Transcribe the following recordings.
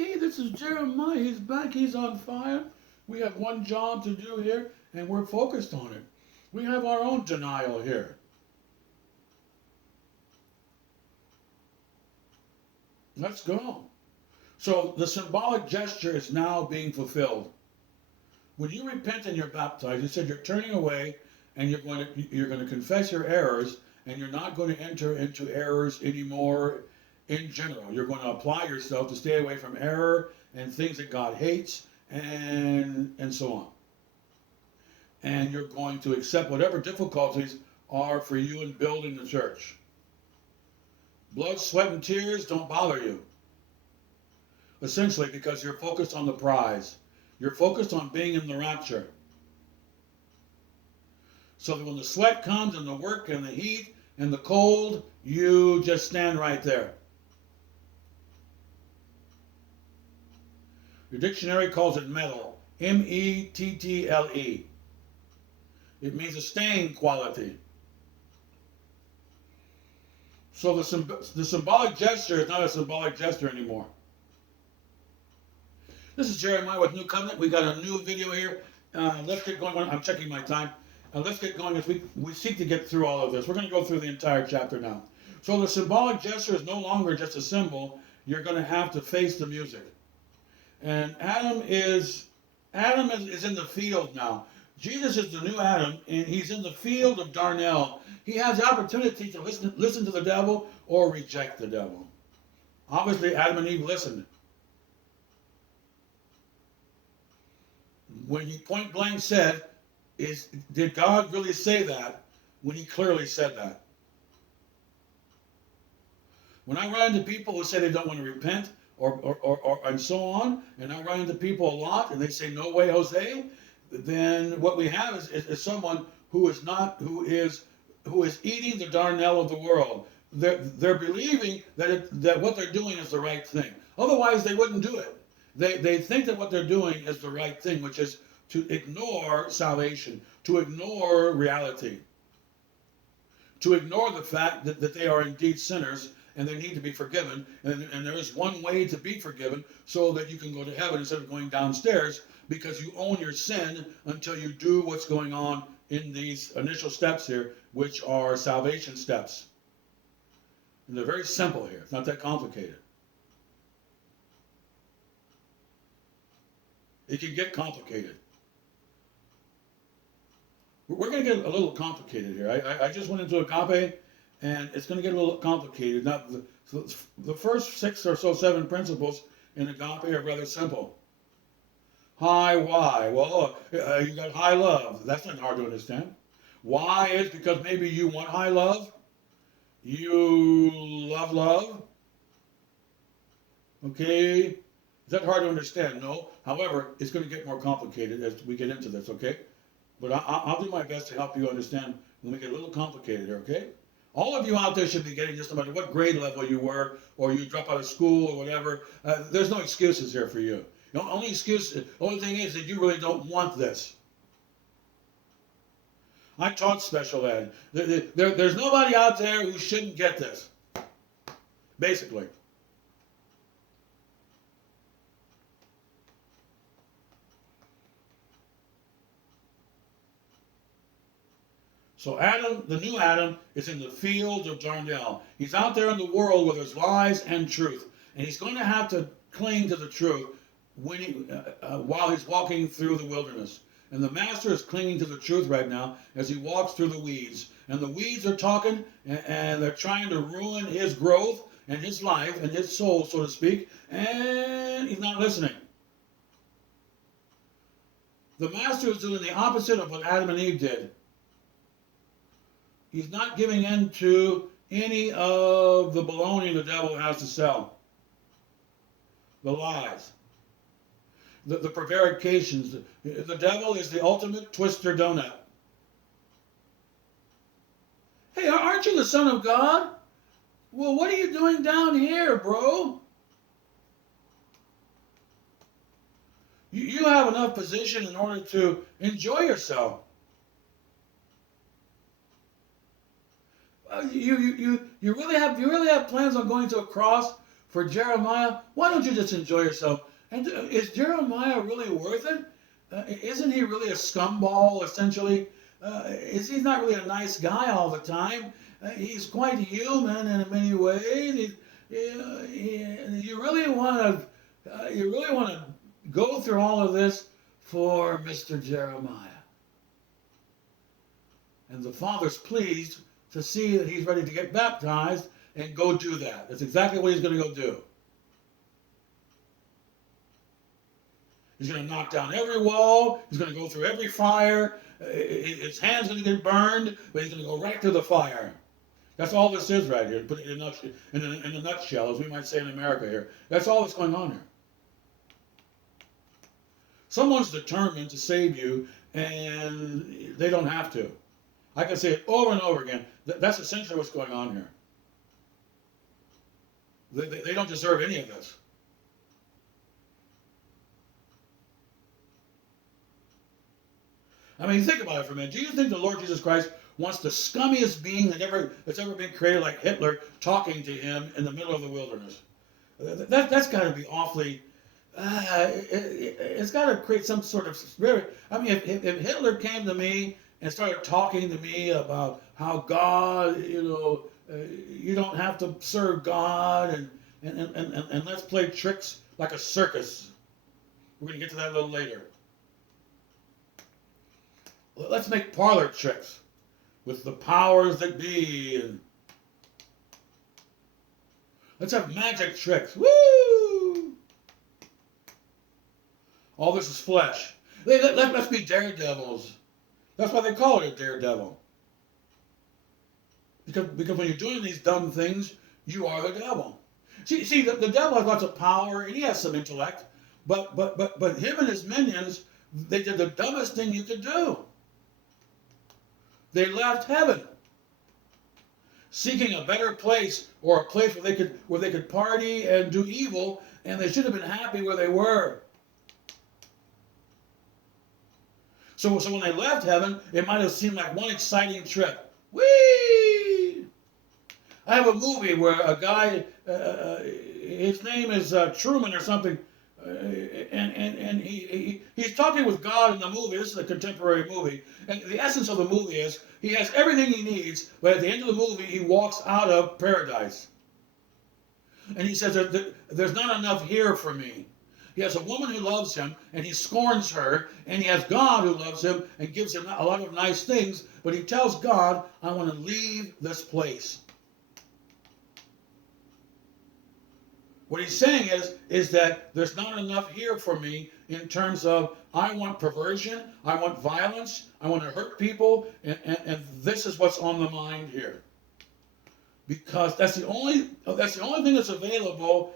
Okay, this is Jeremiah. He's back. He's on fire. We have one job to do here, and we're focused on it. We have our own denial here. Let's go. So the symbolic gesture is now being fulfilled. When you repent and you're baptized, you said you're turning away and you're going to confess your errors, and you're not going to enter into errors anymore in general. You're going to apply yourself to stay away from error and things that God hates, and so on. And you're going to accept whatever difficulties are for you in building the church. Blood, sweat, and tears don't bother you. Essentially, because you're focused on the prize. You're focused on being in the rapture. So that when the sweat comes and the work and the heat and the cold, you just stand right there. Your dictionary calls it mettle. mettle. It means a staying quality. So the symbolic gesture is not a symbolic gesture anymore. This is Jeremiah with New Covenant. We got a new video here. Let's get going. I'm checking my time. Let's get going as we seek to get through all of this. We're going to go through the entire chapter now. So the symbolic gesture is no longer just a symbol. You're going to have to face the music. And Adam is in the field now. Jesus is the new Adam, and he's in the field of Darnell. He has the opportunity to listen to the devil or reject the devil. Obviously, Adam and Eve listened. When he point blank said, did God really say that? When he clearly said that. When I run into people who say they don't want to repent, or and so on, and I run into people a lot, and they say, "No way, Jose," then what we have is someone who is eating the darnel of the world. They're believing that what they're doing is the right thing. Otherwise, they wouldn't do it. They think that what they're doing is the right thing, which is to ignore salvation, to ignore reality, to ignore the fact that they are indeed sinners and they need to be forgiven. And there is one way to be forgiven so that you can go to heaven instead of going downstairs, because you own your sin until you do what's going on in these initial steps here, which are salvation steps. And they're very simple here. It's not that complicated. It can get complicated. We're going to get a little complicated here. I just went into agape, and it's going to get a little complicated. Now, the first 6 or so 7 principles in agape are rather simple. High, why? Well, you got high love. That's not hard to understand. Why is because maybe you want high love. You love love. Okay? Is that hard to understand? No. However, it's going to get more complicated as we get into this, okay? But I'll do my best to help you understand when we get a little complicated here, okay? All of you out there should be getting this, no matter what grade level you were, or you drop out of school or whatever. There's no excuses here for you. The only thing is that you really don't want this. I taught special ed. There's nobody out there who shouldn't get this, basically. So Adam, the new Adam, is in the field of Darnell. He's out there in the world where there's lies and truth. And he's going to have to cling to the truth while he's walking through the wilderness. And the master is clinging to the truth right now as he walks through the weeds. And the weeds are talking, and they're trying to ruin his growth and his life and his soul, so to speak. And he's not listening. The master is doing the opposite of what Adam and Eve did. He's not giving in to any of the baloney the devil has to sell. The lies. The prevarications. The devil is the ultimate twister donut. Hey, aren't you the Son of God? Well, what are you doing down here, bro? You have enough position in order to enjoy yourself. You really have plans on going to a cross for Jeremiah, why don't you just enjoy yourself? And is Jeremiah really worth it? Isn't he really a scumball, essentially? Is he not really a nice guy all the time? He's quite human in many ways. You really want to go through all of this for Mr. Jeremiah. And the father's pleased to see that he's ready to get baptized and go do that. That's exactly what he's going to go do. He's going to knock down every wall. He's going to go through every fire. His hand's going to get burned, but he's going to go right through the fire. That's all this is right here. Put it in a nutshell, as we might say in America here. That's all that's going on here. Someone's determined to save you, and they don't have to. I can say it over and over again. That's essentially what's going on here. They don't deserve any of this. I mean, think about it for a minute. Do you think the Lord Jesus Christ wants the scummiest being that's ever been created, like Hitler, talking to him in the middle of the wilderness? That's got to be awfully. It's got to create some sort of spirit. I mean, if Hitler came to me and started talking to me about how God, you don't have to serve God, and let's play tricks like a circus. We're going to get to that a little later. Let's make parlor tricks with the powers that be, and let's have magic tricks. Woo! All this is flesh. Let's be daredevils. That's why they call it a daredevil. Because when you're doing these dumb things, you are the devil. See, the devil has lots of power and he has some intellect, but him and his minions, they did the dumbest thing you could do. They left heaven, seeking a better place, or a place where they could party and do evil, and they should have been happy where they were. So when they left heaven, it might have seemed like one exciting trip. Whee! I have a movie where a guy, his name is Truman or something, and he's talking with God in the movie. This is a contemporary movie, and the essence of the movie is he has everything he needs, but at the end of the movie he walks out of paradise, and he says there's not enough here for me. He has a woman who loves him, and he scorns her, and he has God who loves him and gives him a lot of nice things, but he tells God, I want to leave this place. What he's saying is that there's not enough here for me in terms of I want perversion, I want violence, I want to hurt people, and this is what's on the mind here. Because that's the only thing that's available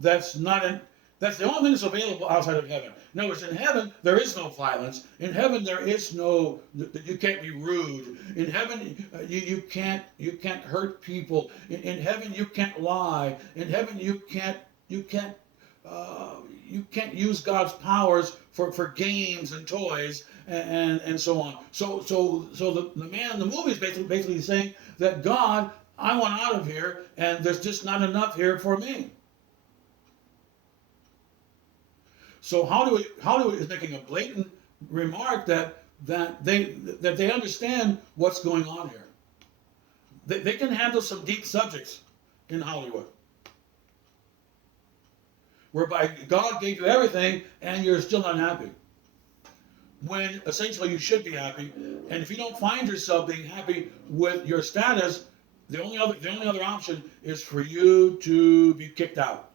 that's the only thing that's available outside of heaven. In other words, in heaven, there is no violence. In heaven, there is no, you can't be rude. In heaven, you can't hurt people. In heaven, you can't lie. In heaven, you can't use God's powers for games and toys and so on. So the man in the movie is basically saying that God, I want out of here, and there's just not enough here for me. So how do we is making a blatant remark that they understand what's going on here. They can handle some deep subjects in Hollywood, whereby God gave you everything and you're still unhappy, when essentially you should be happy. And if you don't find yourself being happy with your status, the only other option is for you to be kicked out.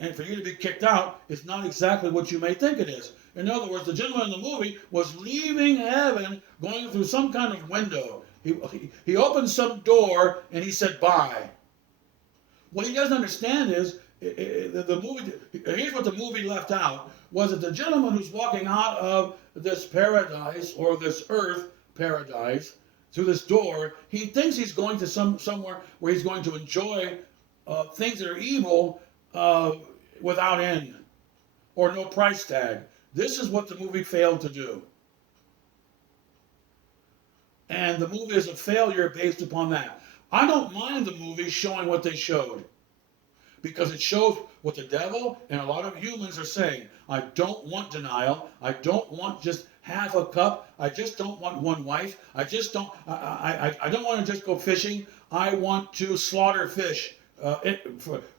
And for you to be kicked out is not exactly what you may think it is. In other words, the gentleman in the movie was leaving heaven, going through some kind of window. He opened some door and he said bye. What he doesn't understand is the movie. Here's what the movie left out: was that the gentleman who's walking out of this paradise, or this earth paradise, through this door, he thinks he's going to somewhere where he's going to enjoy things that are evil. Without end, or no price tag. This is what the movie failed to do. And the movie is a failure based upon that. I don't mind the movies showing what they showed because it shows what the devil and a lot of humans are saying. I don't want denial. I don't want just half a cup. I just don't want one wife. I just don't. I don't want to just go fishing. I want to slaughter fish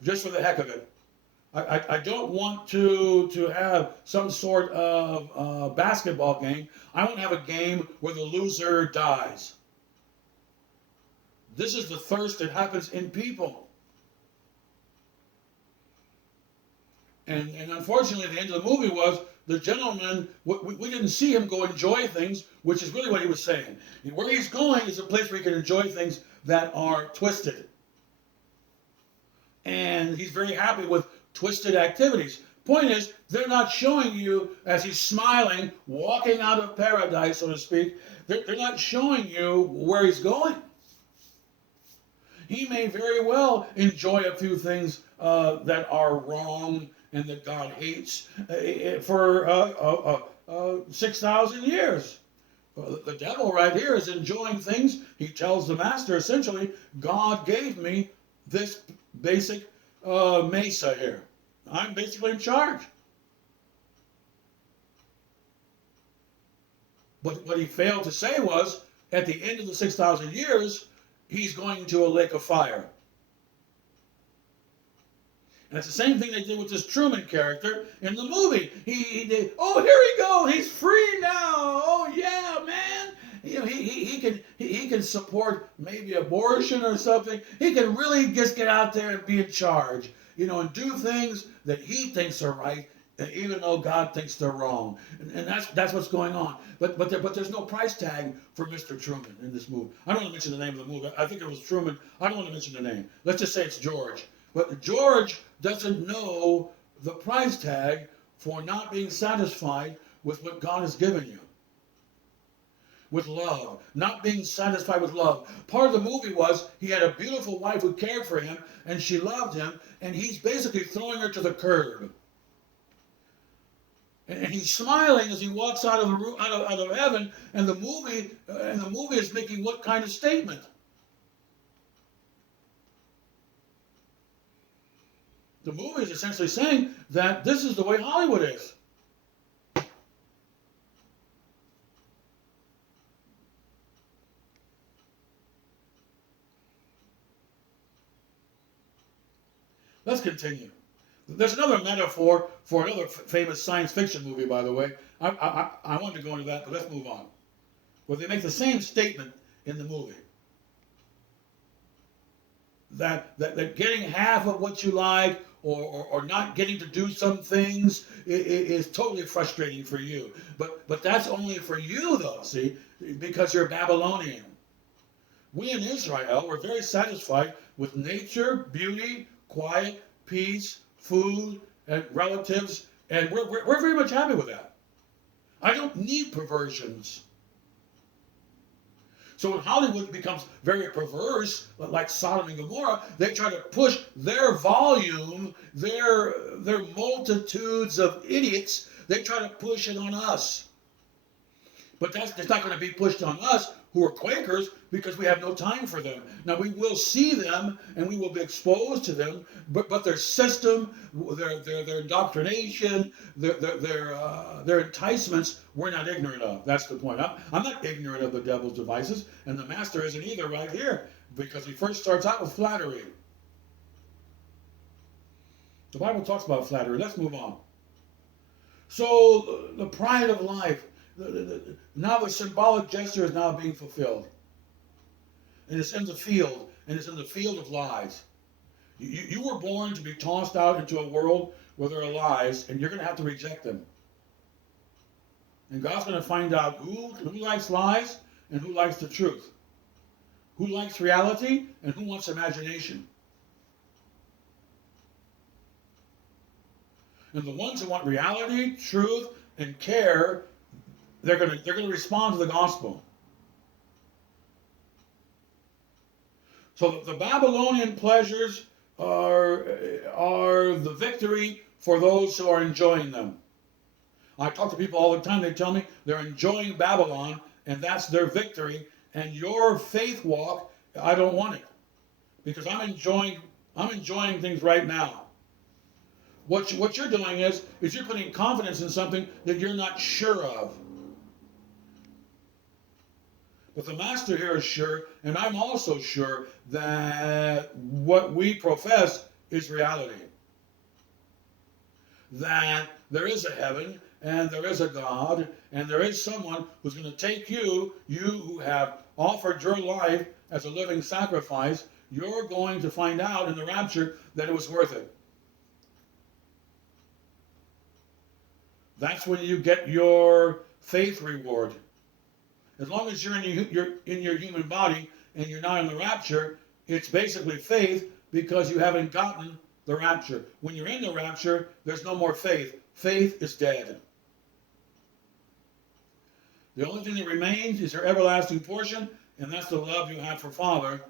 just for the heck of it. I don't want to have some sort of basketball game. I want to have a game where the loser dies. This is the thirst that happens in people. And unfortunately, the end of the movie was the gentleman, we didn't see him go enjoy things, which is really what he was saying. Where he's going is a place where he can enjoy things that are twisted. And he's very happy with twisted activities. Point is, they're not showing you as he's smiling, walking out of paradise, so to speak, they're not showing you where he's going. He may very well enjoy a few things that are wrong and that God hates for 6,000 years. The devil right here is enjoying things. He tells the master, essentially, God gave me this basic mesa here. I'm basically in charge. But what he failed to say was, at the end of the 6,000 years, he's going to a lake of fire. And it's the same thing they did with this Truman character in the movie. He did, oh, here he goes. He's free now. Oh, yeah, man. You know, he can support maybe abortion or something. He can really just get out there and be in charge, you know, and do things that he thinks are right, even though God thinks they're wrong. And that's what's going on. But there's no price tag for Mr. Truman in this movie. I don't want to mention the name of the movie. I think it was Truman. I don't want to mention the name. Let's just say it's George. But George doesn't know the price tag for not being satisfied with what God has given you. With love, not being satisfied with love. Part of the movie was he had a beautiful wife who cared for him and she loved him, and he's basically throwing her to the curb. And he's smiling as he walks out of the room, out of heaven, and the movie is making what kind of statement? The movie is essentially saying that this is the way Hollywood is. Let's continue. There's another metaphor for another famous science fiction movie, by the way. I wanted to go into that, but let's move on. Well, they make the same statement in the movie. That getting half of what you like or not getting to do some things is totally frustrating for you. But that's only for you, though, see, because you're Babylonian. We in Israel were very satisfied with nature, beauty, quiet, peace, food, and relatives, and we're very much happy with that. I don't need perversions. So when Hollywood becomes very perverse, like Sodom and Gomorrah, they try to push their volume, their multitudes of idiots, they try to push it on us. But that's not going to be pushed on us who are Quakers because we have no time for them. Now we will see them and we will be exposed to them, but their system, their indoctrination, their enticements, we're not ignorant of. That's the point. I'm not ignorant of the devil's devices, and the master isn't either right here, because he first starts out with flattery. The Bible talks about flattery. Let's move on. So the pride of life. Now the symbolic gesture is now being fulfilled. And it's in the field, and it's in the field of lies. You were born to be tossed out into a world where there are lies, and you're going to have to reject them. And God's going to find out who likes lies and who likes the truth. Who likes reality and who wants imagination. And the ones who want reality, truth, and care, they're going to respond to the gospel. So the Babylonian pleasures are the victory for those who are enjoying them. I talk to people all the time. They tell me they're enjoying Babylon, and that's their victory. And your faith walk, I don't want it. because I'm enjoying things right now. What you're doing is you're putting confidence in something that you're not sure of. But the master here is sure, and I'm also sure that what we profess is reality. That there is a heaven, and there is a God, and there is someone who's going to take you who have offered your life as a living sacrifice, you're going to find out in the rapture that it was worth it. That's when you get your faith reward. As long as you're in your human body and you're not in the rapture, it's basically faith because you haven't gotten the rapture. When you're in the rapture, there's no more faith. Faith is dead. The only thing that remains is your everlasting portion, and that's the love you have for Father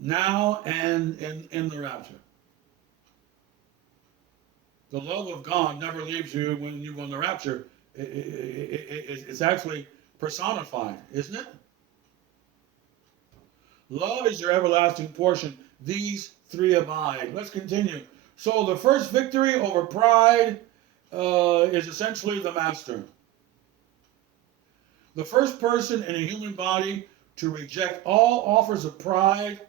now and in the rapture. The love of God never leaves you when you go in the rapture. It's actually personified, isn't it? Love is your everlasting portion. These three abide. Let's continue. So the first victory over pride is essentially the master. The first person in a human body to reject all offers of pride,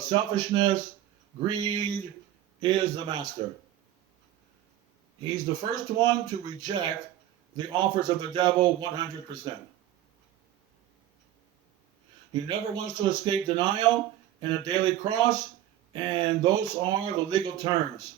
selfishness, greed is the master. He's the first one to reject the offers of the devil 100%. He never wants to escape denial and a daily cross, and those are the legal terms.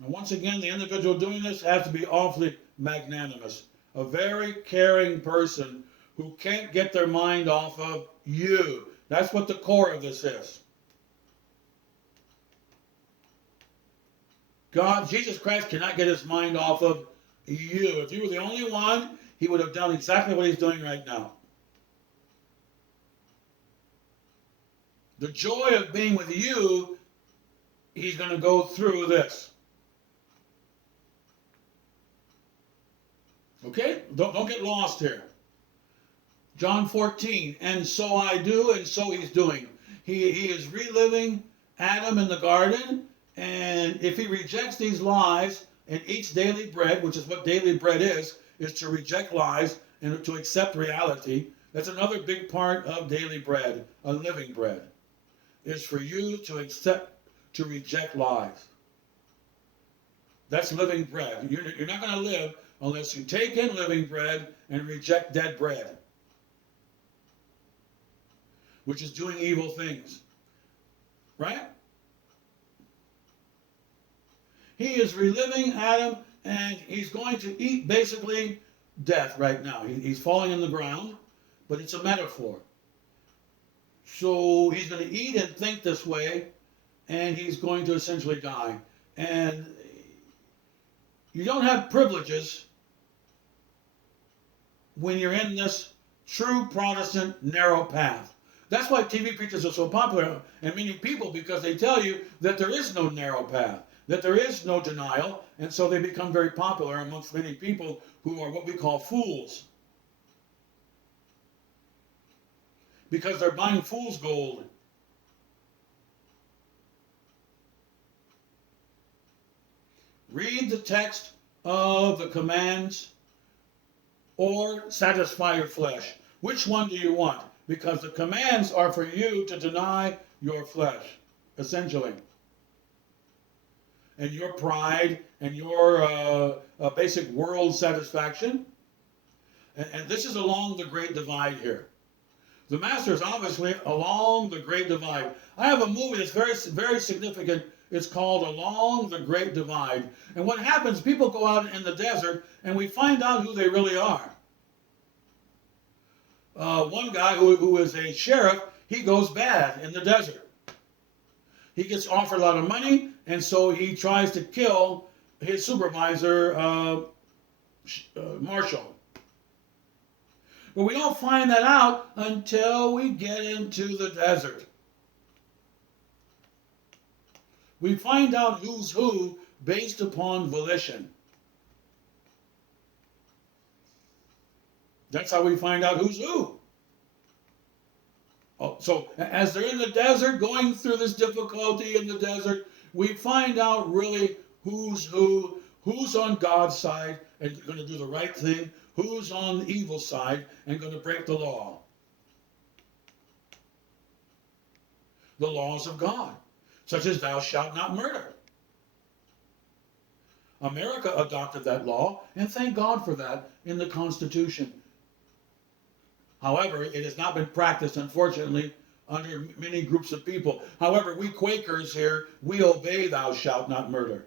Now, once again, the individual doing this has to be awfully magnanimous, a very caring person who can't get their mind off of you. That's what the core of this is. God, Jesus Christ, cannot get his mind off of you. If you were the only one, he would have done exactly what he's doing right now. The joy of being with you, he's going to go through this. Okay? Don't get lost here. John 14, and so I do, and so he's doing. He is reliving Adam in the garden. And if he rejects these lies and eats daily bread, which is what daily bread is to reject lies and to accept reality. That's another big part of daily bread, a living bread, is for you to accept, to reject lies. That's living bread. You're not going to live unless you take in living bread and reject dead bread, which is doing evil things. Right? He is reliving Adam, and he's going to eat basically death right now. He's falling in the ground, but it's a metaphor. So he's going to eat and think this way, and he's going to essentially die. And you don't have privileges when you're in this true Protestant narrow path. That's why TV preachers are so popular, and many people, because they tell you that there is no narrow path, that there is no denial, and so they become very popular amongst many people who are what we call fools. Because they're buying fool's gold. Read the text of the commands or satisfy your flesh. Which one do you want? Because the commands are for you to deny your flesh, essentially. And your pride and your basic world satisfaction. And this is along the Great Divide here. The master is obviously along the Great Divide. I have a movie that's very, very significant. It's called Along the Great Divide. And what happens, people go out in the desert and we find out who they really are. One guy who is a sheriff, he goes bad in the desert. He gets offered a lot of money, and so he tries to kill his supervisor, Marshall. But we don't find that out until we get into the desert. We find out who's who based upon volition. That's how we find out who's who. So as they're in the desert, going through this difficulty in the desert, we find out really who's who, who's on God's side and going to do the right thing, who's on the evil side and going to break the law. The laws of God, such as thou shalt not murder. America adopted that law, and thank God for that in the Constitution. However, it has not been practiced, unfortunately, under many groups of people. However, we Quakers here, we obey thou shalt not murder.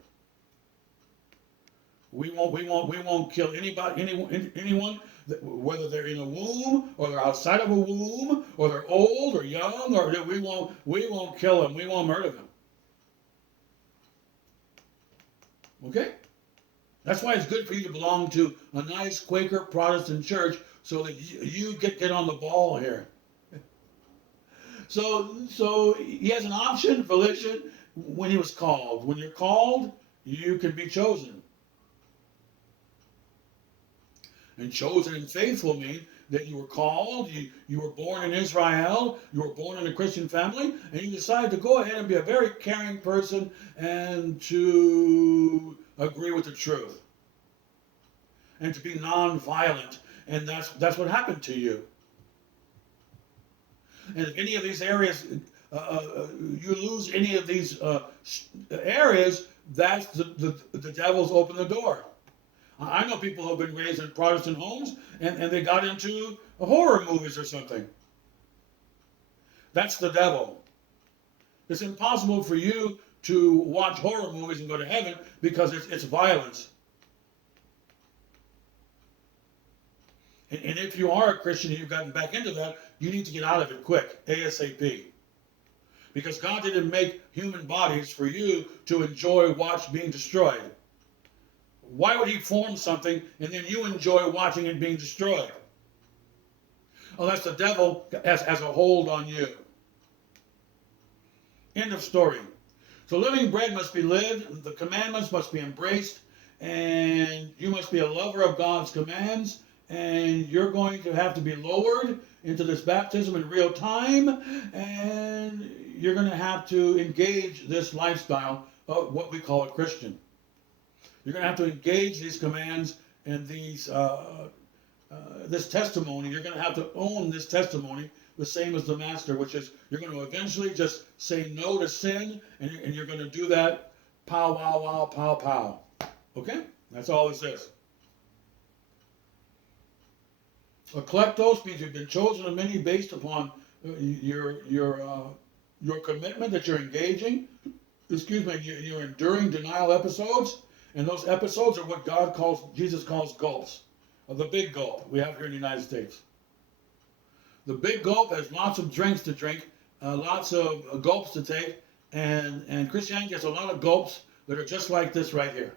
We won't kill anyone, whether they're in a womb or they're outside of a womb or they're old or young, or we won't kill them. We won't murder them. Okay? That's why it's good for you to belong to a nice Quaker Protestant church so that you get on the ball here. So he has an option, volition, when he was called. When you're called, you can be chosen. And chosen and faithful mean that you were called, you were born in Israel, you were born in a Christian family, and you decided to go ahead and be a very caring person and to agree with the truth. And to be non-violent. And that's what happened to you. And if any of these areas, you lose any of these areas, that's the devil's opened the door. I know people who have been raised in Protestant homes and they got into horror movies or something. That's the devil. It's impossible for you to watch horror movies and go to heaven because it's violence. And if you are a Christian and you've gotten back into that, you need to get out of it quick, ASAP. Because God didn't make human bodies for you to watch being destroyed. Why would he form something and then you enjoy watching it being destroyed? Unless the devil has a hold on you. End of story. So living bread must be lived, the commandments must be embraced, and you must be a lover of God's commands, and you're going to have to be lowered into this baptism in real time, and you're going to have to engage this lifestyle of what we call a Christian. You're going to have to engage these commands and this testimony. You're going to have to own this testimony the same as the master, which is you're going to eventually just say no to sin, and you're going to do that pow, wow, wow, pow, pow. Okay? That's all this is. Eklectos means you've been chosen of many based upon your commitment that you're engaging. You're enduring denial episodes. And those episodes are what Jesus calls gulps. The big gulp we have here in the United States. The big gulp has lots of drinks to drink, lots of gulps to take, and Christianity has a lot of gulps that are just like this right here.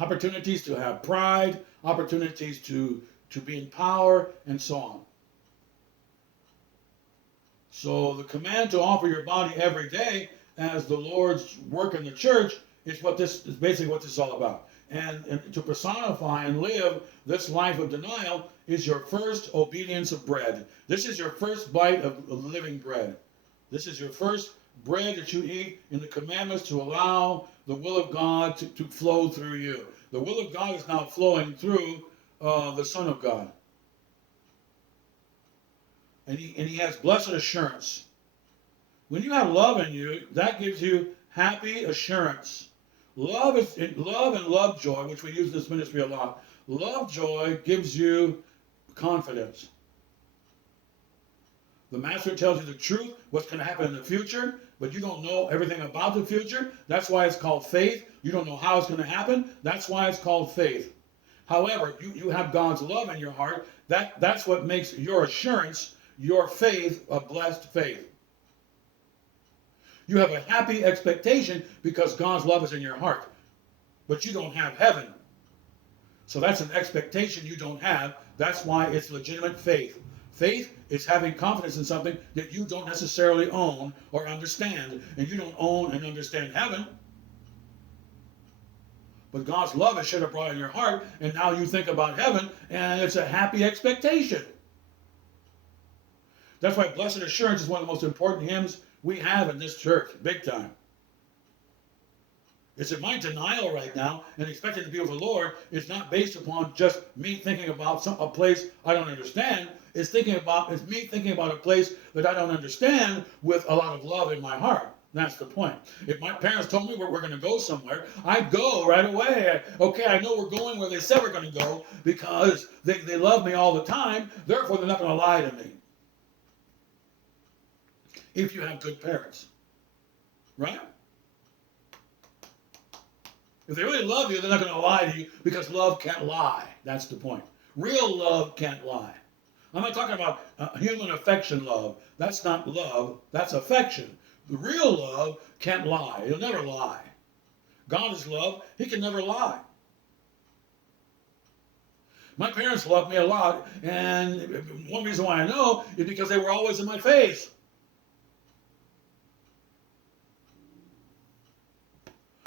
Opportunities to have pride, opportunities to be in power, and so on. So the command to offer your body every day as the Lord's work in the church is basically what this is all about. And to personify and live this life of denial is your first obedience of bread. This is your first bite of living bread. This is your first bread that you eat in the commandments to allow the will of God to flow through you. The will of God is now flowing through the Son of God. And he has blessed assurance. When you have love in you, that gives you happy assurance. Love and love joy, which we use in this ministry a lot. Love joy gives you confidence. The master tells you the truth, what's going to happen in the future, but you don't know everything about the future. That's why it's called faith. You don't know how it's going to happen. That's why it's called faith. However, you have God's love in your heart. That's what makes your assurance, your faith, a blessed faith. You have a happy expectation because God's love is in your heart. But you don't have heaven. So that's an expectation you don't have. That's why it's legitimate faith. Faith is having confidence in something that you don't necessarily own or understand. And you don't own and understand heaven. But God's love is shed abroad in your heart. And now you think about heaven and it's a happy expectation. That's why Blessed Assurance is one of the most important hymns we have in this church, big time. It's in my denial right now and expecting to be with the Lord is not based upon just me thinking about a place I don't understand. It's me thinking about a place that I don't understand with a lot of love in my heart. That's the point. If my parents told me we're going to go somewhere, I'd go right away. Okay, I know we're going where they said we're going to go because they love me all the time. Therefore, they're not going to lie to me. If you have good parents, right? If they really love you, they're not going to lie to you because love can't lie. That's the point. Real love can't lie. I'm not talking about human affection love. That's not love. That's affection. The real love can't lie. It'll never lie. God is love. He can never lie. My parents loved me a lot, and one reason why I know is because they were always in my face.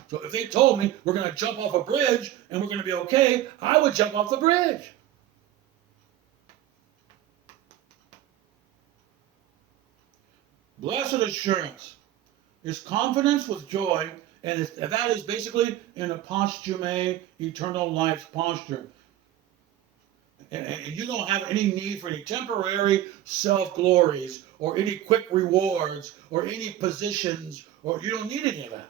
So if they told me we're going to jump off a bridge and we're going to be okay, I would jump off the bridge. Blessed assurance is confidence with joy, and that is basically in a posthume, eternal life posture. And you don't have any need for any temporary self-glories or any quick rewards or any positions, or you don't need any of that.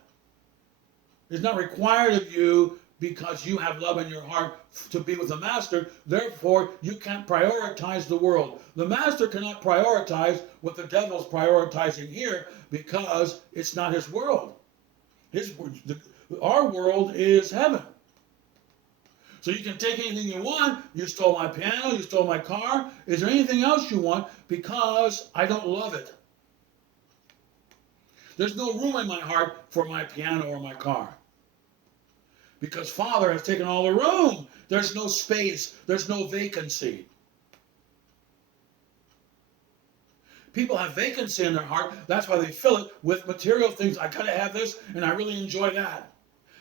It's not required of you because you have love in your heart to be with the Master. Therefore, you can't prioritize the world. The Master cannot prioritize what the devil's prioritizing here because it's not his world. Our world is heaven. So you can take anything you want. You stole my piano. You stole my car. Is there anything else you want? Because I don't love it. There's no room in my heart for my piano or my car. Because Father has taken all the room. There's no space. There's no vacancy. People have vacancy in their heart. That's why they fill it with material things. I gotta have this, and I really enjoy that.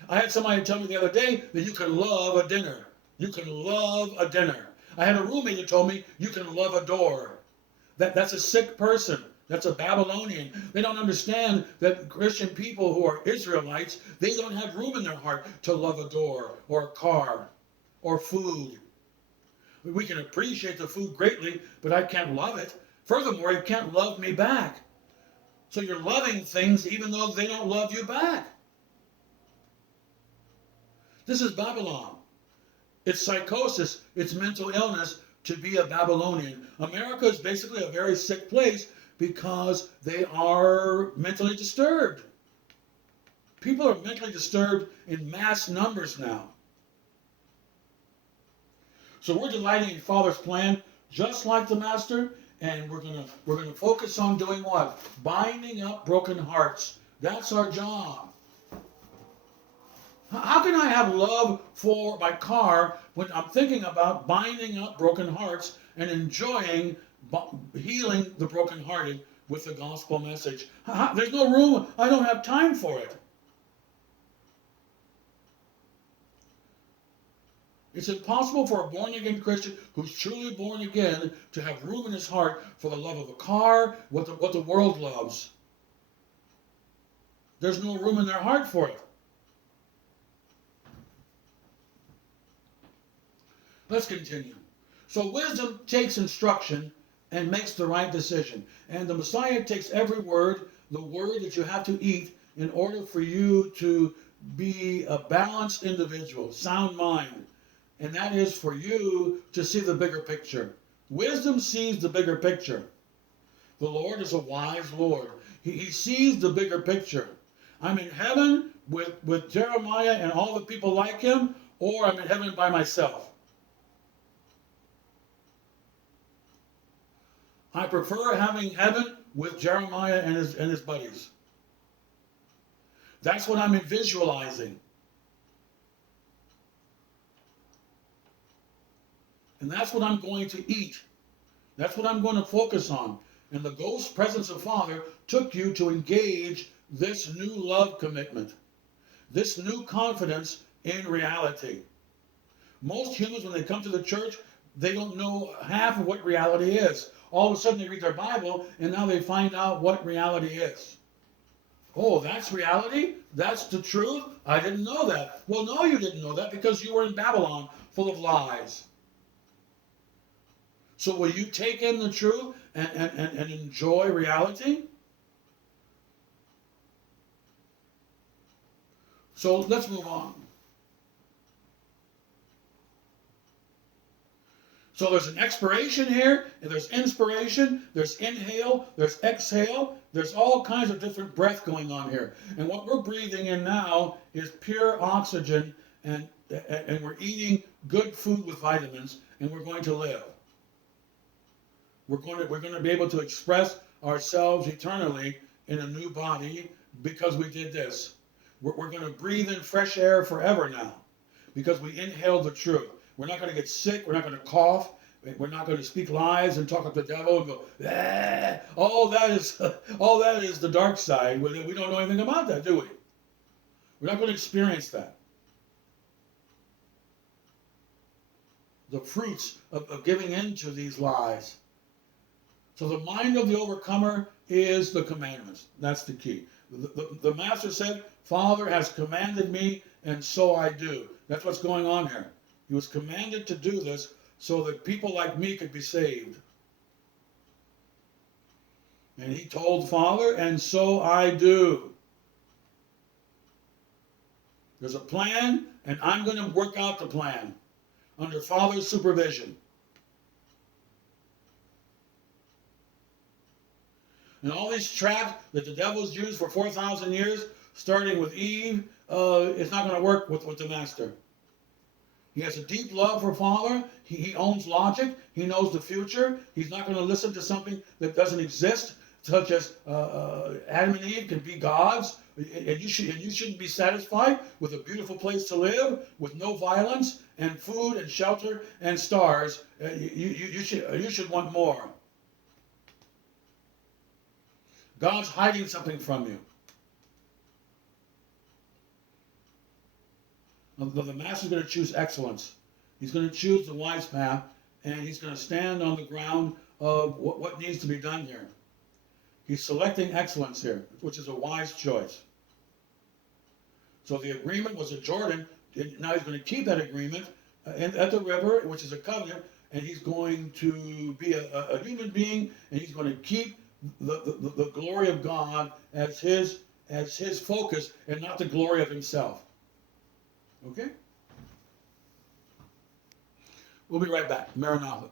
I had somebody tell me the other day that you can love a dinner. You can love a dinner. I had a roommate that told me you can love a door. That's a sick person. That's a Babylonian. They don't understand that Christian people who are Israelites, they don't have room in their heart to love a door or a car or food. We can appreciate the food greatly, but I can't love it. Furthermore, it can't love me back. So you're loving things even though they don't love you back. This is Babylon. It's psychosis. It's mental illness to be a Babylonian. America is basically a very sick place because they are mentally disturbed. People are mentally disturbed in mass numbers now. So we're delighting in Father's plan, just like the Master, and we're gonna focus on doing what? Binding up broken hearts. That's our job. How can I have love for my car when I'm thinking about binding up broken hearts and enjoying healing the brokenhearted with the gospel message? There's no room. I don't have time for it. It's impossible for a born-again Christian who's truly born again to have room in his heart for the love of a car, what the world loves. There's no room in their heart for it. Let's continue. So wisdom takes instruction and makes the right decision. And the Messiah takes every word, the word that you have to eat in order for you to be a balanced individual, sound mind. And that is for you to see the bigger picture. Wisdom sees the bigger picture. The Lord is a wise Lord. He sees the bigger picture. I'm in heaven with Jeremiah and all the people like him, or I'm in heaven by myself. I prefer having heaven with Jeremiah and his buddies. That's what I'm visualizing. And that's what I'm going to eat. That's what I'm going to focus on. And the ghost presence of Father took you to engage this new love commitment, this new confidence in reality. Most humans, when they come to the church, they don't know half of what reality is. All of a sudden they read their Bible and now they find out what reality is. Oh, that's reality? That's the truth? I didn't know that. Well, no, you didn't know that because you were in Babylon full of lies. So will you take in the truth and enjoy reality? So let's move on. So there's an expiration here, and there's inspiration, there's inhale, there's exhale, there's all kinds of different breath going on here. And what we're breathing in now is pure oxygen, and we're eating good food with vitamins, and we're going to live. We're going to be able to express ourselves eternally in a new body because we did this. We're going to breathe in fresh air forever now because we inhaled the truth. We're not going to get sick. We're not going to cough. We're not going to speak lies and talk like the devil and go, ah. All that is the dark side. We don't know anything about that, do we? We're not going to experience that. The fruits of giving in to these lies. So the mind of the overcomer is the commandments. That's the key. The master said, Father has commanded me, and so I do. That's what's going on here. He was commanded to do this so that people like me could be saved. And he told Father, and so I do. There's a plan, and I'm going to work out the plan under Father's supervision. And all these traps that the devil's used for 4,000 years, starting with Eve, it's not going to work with the master. He has a deep love for Father. He owns logic. He knows the future. He's not going to listen to something that doesn't exist, such as Adam and Eve can be gods. And you shouldn't be satisfied with a beautiful place to live, with no violence, and food, and shelter, and stars. You should want more. God's hiding something from you. The master's going to choose excellence. He's going to choose the wise path, and he's going to stand on the ground of what needs to be done here. He's selecting excellence here, which is a wise choice. So the agreement was at Jordan. Now he's going to keep that agreement at the river, which is a covenant, and he's going to be a human being, and he's going to keep the glory of God as his focus and not the glory of himself. Okay? We'll be right back. Maranatha.